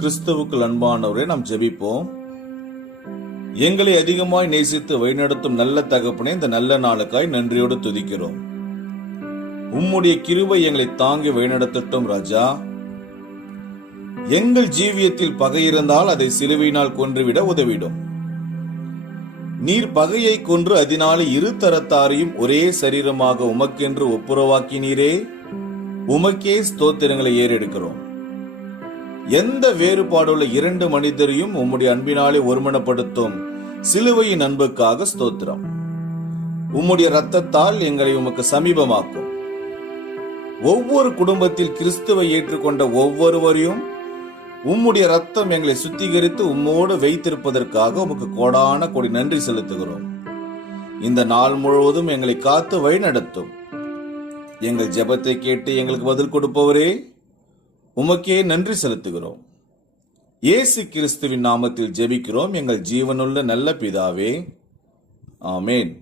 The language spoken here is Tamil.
கிறிஸ்துவுக்குள் அன்பானவரே, நாம் ஜெபிப்போம். எங்களை அதிகமாய் நேசித்து வழிநடத்தும் நல்ல தகப்பனே, இந்த நல்ல நாளுக்காய் நன்றியோடு துதிக்கிறோம். உம்முடைய கிருபை எங்களை தாங்கி வழிநடத்தட்டும் ராஜா. எங்கள் ஜீவியத்தில் பகை இருந்தால் அதை சிலுவையினால் கொன்றுவிட உதவிடும். நீர் பகையை கொன்று அதனாலே இரு தரத்தாரையும் ஒரே சரீரமாக உமக்கென்று ஒப்புரவாக்கினீரே, உமக்கே ஸ்தோத்திரங்களை ஏறெடுக்கிறோம். எந்த வேறுபாடுள்ள இரண்டு மனிதரையும் உம்முடைய அன்பினாலே ஒருமனப்படுத்தும் சிலுவையின் அன்புக்காக ஸ்தோத்திரம். உம்முடைய இரத்தத்தால் எங்களை உமக்கு சமீபமாக்கும். ஒவ்வொரு குடும்பத்தில் கிறிஸ்துவை ஏற்றுக்கொண்ட ஒவ்வொருவரையும் உம்முடைய ரத்தம் எங்களை சுத்திகரித்து உம்மோடு வைத்திருப்பதற்காக உமக்கு கோடான கோடி நன்றி செலுத்துகிறோம். இந்த நாள் முழுவதும் எங்களை காத்து வழி நடத்தும். எங்கள் ஜெபத்தை கேட்டு எங்களுக்கு பதில் கொடுப்பவரே, உமக்கே நன்றி செலுத்துகிறோம். இயேசு கிறிஸ்துவின் நாமத்தில் ஜெபிக்கிறோம் எங்கள் ஜீவனுள்ள நல்ல பிதாவே, ஆமேன்.